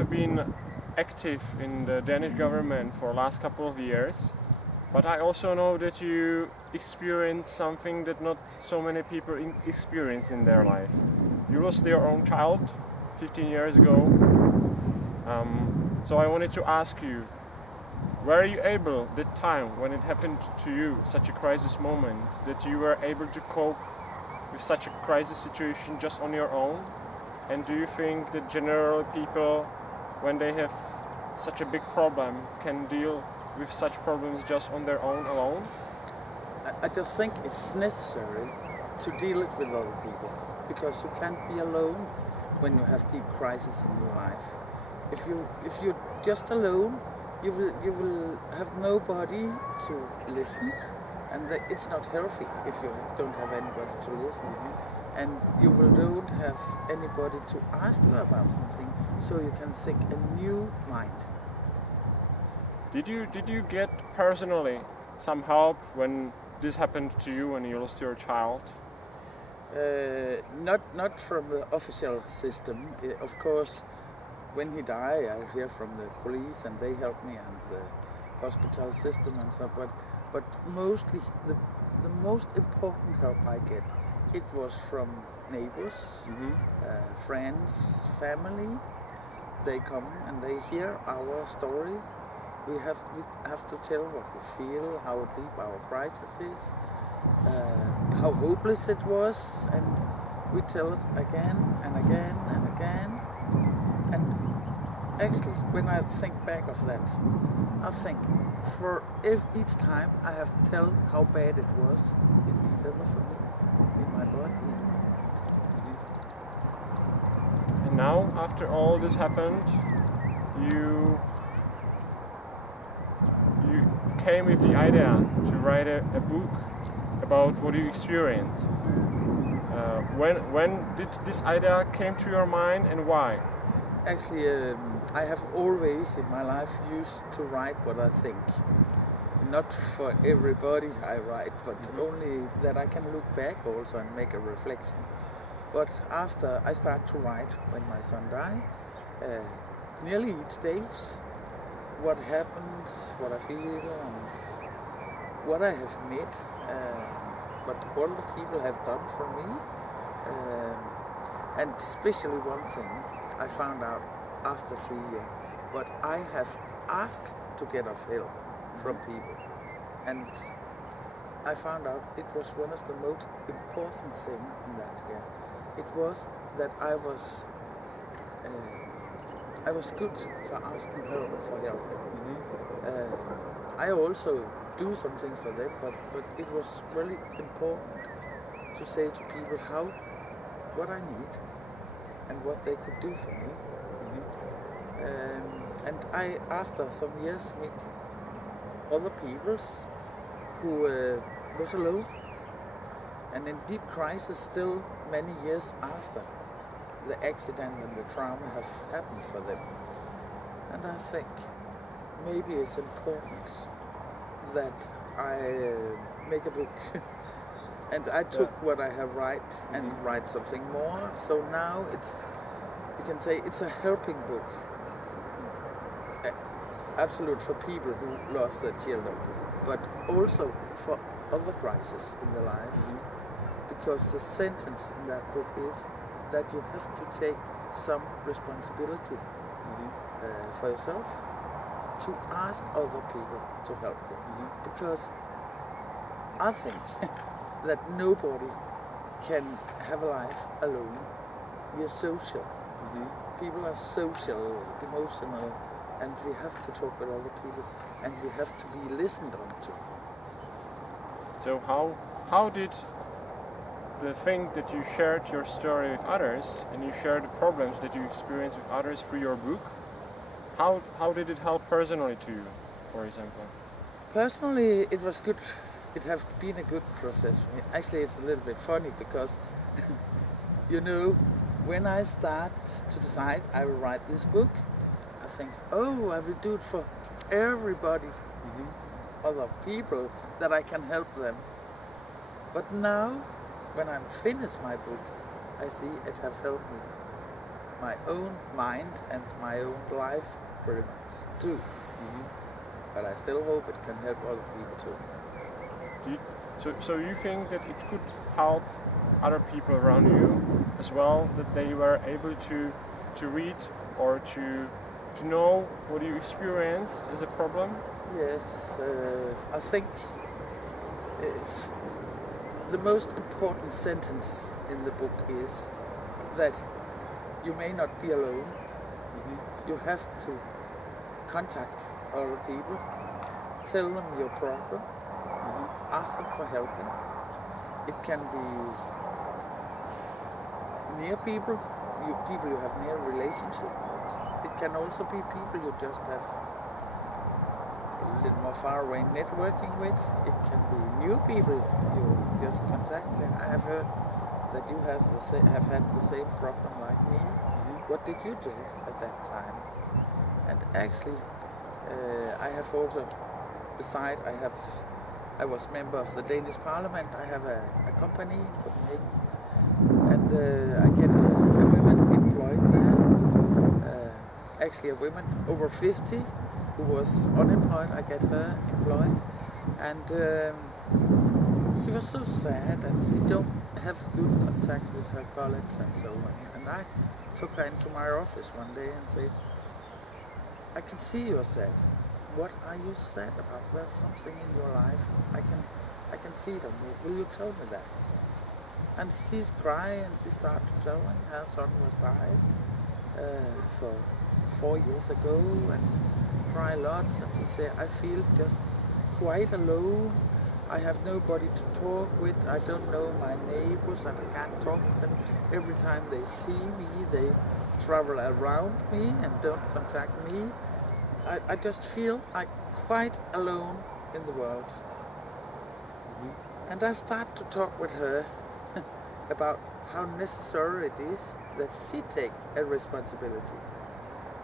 have been active in the Danish government for the last couple of years, but I also know that you experienced something that not so many people experience in their life. You lost your own child 15 years ago. So I wanted to ask you, were you able, that time when it happened to you, such a crisis moment, that you were able to cope with such a crisis situation just on your own? And do you think that general people, when they have such a big problem, can deal with such problems just on their own alone? I just think it's necessary to deal it with other people, because you can't be alone when you have deep crisis in your life. If you're just alone, you will have nobody to listen, and it's not healthy if you don't have anybody to listen. And you will don't have anybody to ask you about something, so you can think a new mind. Did you get personally some help when this happened to you when you lost your child? Not from the official system. Of course, when he died, I hear from the police and they helped me, and the hospital system and stuff. But mostly the most important help I get, it was from neighbors, friends, family. They come and they hear our story. We have to tell what we feel, how deep our crisis is, how hopeless it was, and we tell it again and again and again. And actually, when I think back of that, I think each time I have to tell how bad it was, it be better for me, in my body and my mind. And now, after all this happened, you came with the idea to write a book about what you experienced. When did this idea came to your mind, and why? Actually, I have always in my life used to write what I think. Not for everybody I write, but only that I can look back also and make a reflection. But after I start to write when my son died, nearly each day, what happens, what I feel, and what I have met, what all the people have done for me, and especially one thing I found out after 3 years, what I have asked to get of help from people, and I found out it was one of the most important things in that year. It was that I was good for asking help for help. I also do something for them, but it was really important to say to people what I need and what they could do for me. And I, after some years, meet other people who was alone and in deep crisis still many years after the accident and the trauma have happened for them. And I think maybe it's important that I make a book. And I took what I have write and write something more. So now you can say it's a helping book. Absolute for people who lost their children, but also for other crises in their life. Because the sentence in that book is that you have to take some responsibility for yourself to ask other people to help you. Because I think that nobody can have a life alone. We are social. People are social, emotional, and we have to talk with other people, and we have to be listened to. So how did the thing that you shared your story with others, and you shared the problems that you experienced with others through your book, how did it help personally to you, for example? Personally, it was good. It has been a good process for me. Actually, it's a little bit funny because, when I start to decide I will write this book, I think, I will do it for everybody, other people, that I can help them. But now, when I'm finished my book, I see it has helped me. my own mind and my own life pretty much too. But I still hope it can help other people too. So you think that it could help other people around you as well, that they were able to read or to know what you experienced as a problem? Yes, I think the most important sentence in the book is that you may not be alone. You have to contact other people, tell them your problem, ask them for helping. It can be near people you have near relationship with. It can also be people you just have a little more far away networking with. It can be new people you just contacting. I have heard that you have had the same problem like me. What did you do at that time? And actually, I have also, beside I was member of the Danish Parliament. I have a company in Copenhagen, and I get a woman employed there. Actually, a woman over 50 who was unemployed. I get her employed, and she was so sad, and she don't have good contact with her colleagues and so on. And I took her into my office one day and said, I can see you're sad. What are you sad about? There's something in your life. I can see it on you. Will you tell me that? And she's crying, and she started to tell me her son was died for 4 years ago, and cry lots. And she said, I feel just quite alone. I have nobody to talk with. I don't know my neighbors, and I can't talk to them. Every time they see me, they travel around me and don't contact me. I just feel like quite alone in the world. And I start to talk with her about how necessary it is that she take a responsibility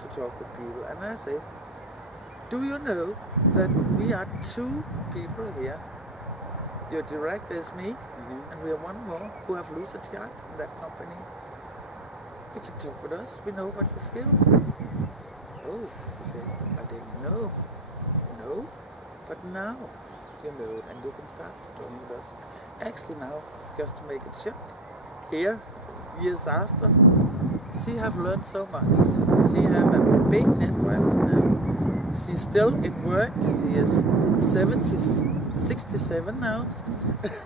to talk with people. And I say, do you know that we are 2 people here? Your director is me, and we are 1 more who have lost a child in that company. You can talk with us. We know what you feel. Oh, she said, I didn't know. No, but now you know it, and you can start to talk with us. Actually now, just to make it short, here, years after, she have learned so much. She have a big network now. She's still in work. She is 67 now,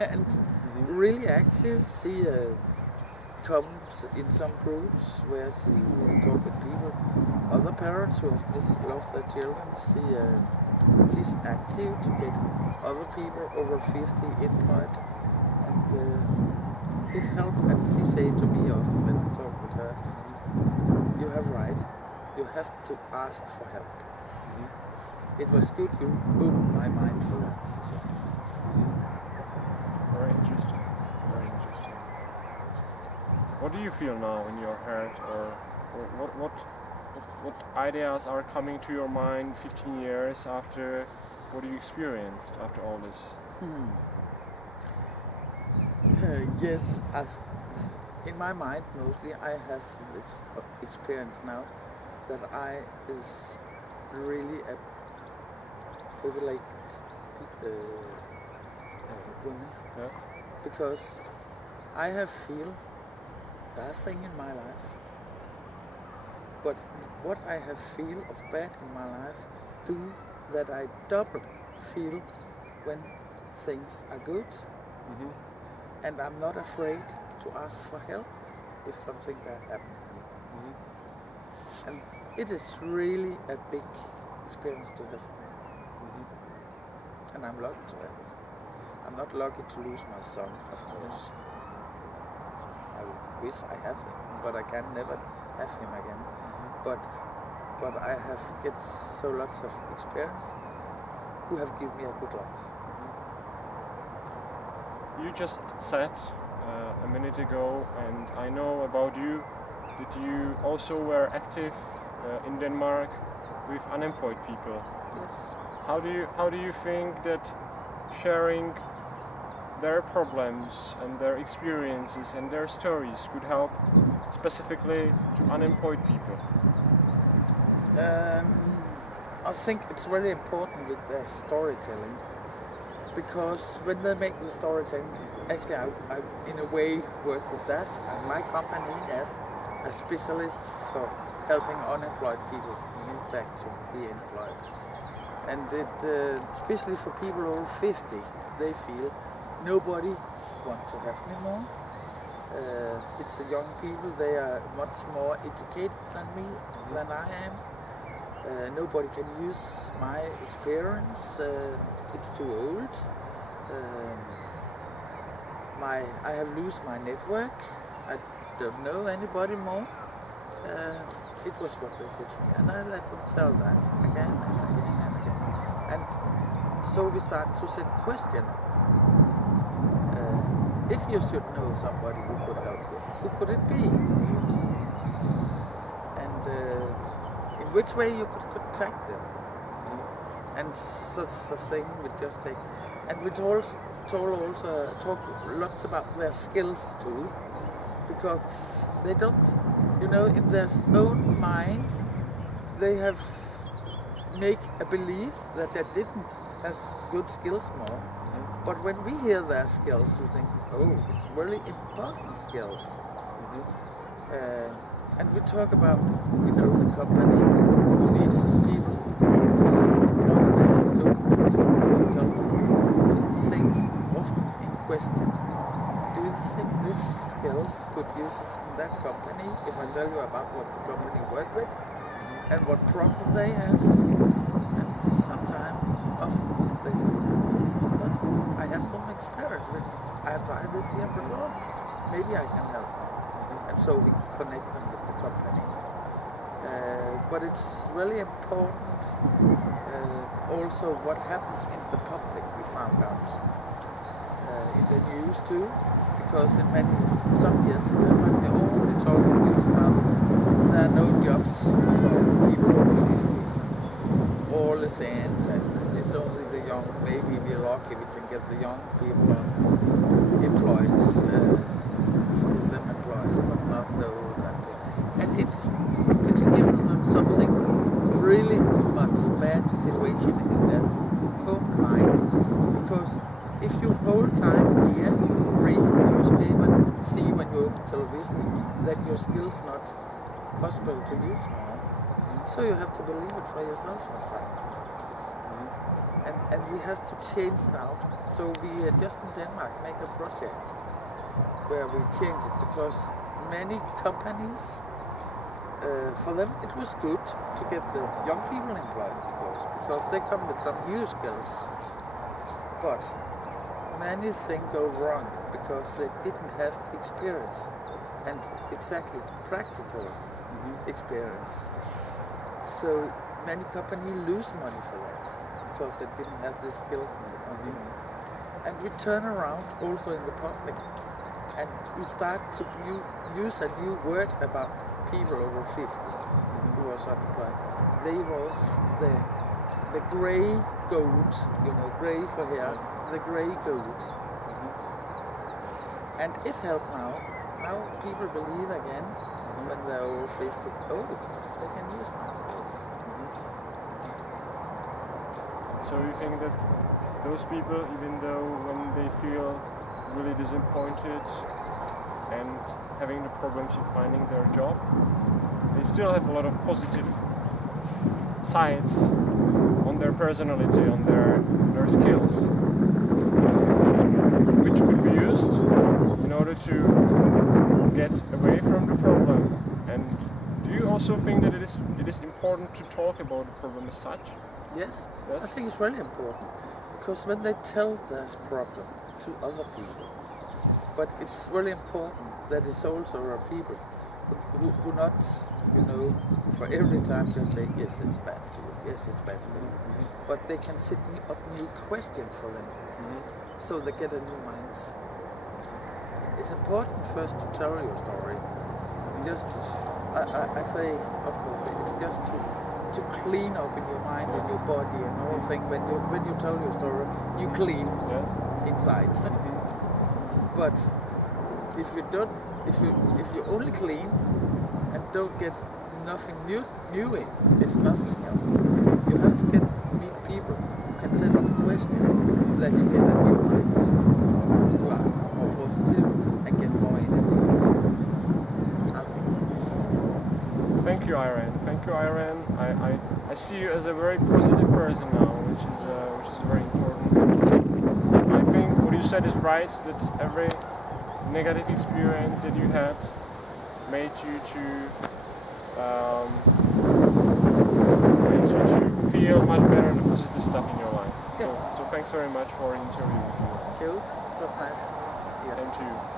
and really active. She comes in some groups where she talks with people, other parents who have lost their children. She's active to get other people over 50 employed, and it helped. And she said to me often when I talk with her, you have right, you have to ask for help. It was good you opened my mind for that, she said. Very interesting, very interesting. What do you feel now in your heart, or what ideas are coming to your mind 15 years after what you experienced after all this? Yes, in my mind mostly I have this experience now that I is really a privileged woman. Yes. Because I have feel bad thing in my life, but what I have feel of bad in my life do that I double feel when things are good, and I'm not afraid to ask for help if something bad happens to me. And it is really a big experience to have, and I'm lucky to have it. I'm not lucky to lose my son, of course. I wish I have him, but I can never have him again. But I have get so lots of experience who have given me a good life. You just said a minute ago, and I know about you, that you also were active in Denmark with unemployed people. Yes. How do you think that sharing their problems and their experiences and their stories could help specifically to unemployed people? I think it's really important with their storytelling, because when they make the storytelling, actually I in a way work with that. And my company as a specialist for helping unemployed people move back to be employed. And it, especially for people over 50, they feel nobody wants to have me more. It's the young people, they are much more educated than me, than I am. Nobody can use my experience, it's too old. I have lost my network, I don't know anybody more. It was what they said to me, and I let them tell that again and again and again. And so we start to set question. If you should know somebody who could help you, who could it be? And in which way you could contact them? And such a thing we just take. And we also talk lots about their skills too, because they don't, in their own mind, they have make a belief that they didn't have good skills more. But when we hear their skills, we think, oh, it's really important skills. And we talk about, the company who needs people. So we tell them to think often in question. Do you think these skills could use in that company? If I tell you about what the company work with and what problem they have, and sometimes, often they say, yes, of course, I have some experience with it. I have tried this here before. Maybe I can help. And so we connect them with the company. But it's really important also what happened in the public, we found out. In the news too, because in some years in Denmark they only talk about there are no jobs for people over 50. All is in, it's only the young, maybe we're lucky we can get the young people employed, get them employed, but not the old ones. And it's given them something really much bad situation in their own mind, because if you whole time here read newspaper, see when you open television that your skills not possible to use more, so you have to believe it for yourself sometimes. And we have to change it out. So we just in Denmark make a project where we change it, because many companies, for them it was good to get the young people employed, of course, because they come with some new skills. But many things go wrong because they didn't have experience, and exactly practical experience. So many companies lose money for that because they didn't have the skills in the company. And we turn around also in the public, and we start to use a new word about people over 50 who was unemployed. They was the grey goats, grey for hair, the grey goats. And it helped now. Now people believe again when they're over 50, oh, they can use my skills. So you think that those people, even though when they feel really disappointed and having the problems of finding their job, they still have a lot of positive sides on their personality, on their skills, which could be used in order to get away from the problem. And do you also think that it is important to talk about the problem as such? Yes, I think it's really important, because when they tell this problem to other people, but it's really important that it's also our people who not, for every time they say, yes, it's bad for you, yes, it's bad for you, but they can set up new questions for them, so they get a new minds. It's important first to tell your story. I say, of course, it's just to clean up in your mind and your body and all things. When you tell your story, you clean inside. But if you don't, if you only clean and don't get nothing new in, it's nothing else. You have to meet people who can settle the question, that you get a new mind, who are more positive and get more in it. I think. Thank you, Irene. Thank you, Irene. I see you as a very positive person now, which is very important. I think what you said is right, that every negative experience that you had made you to feel much better the positive stuff in your life. Yes. So thanks very much for an interview with you. Thank you. It was nice to meet you. And to you.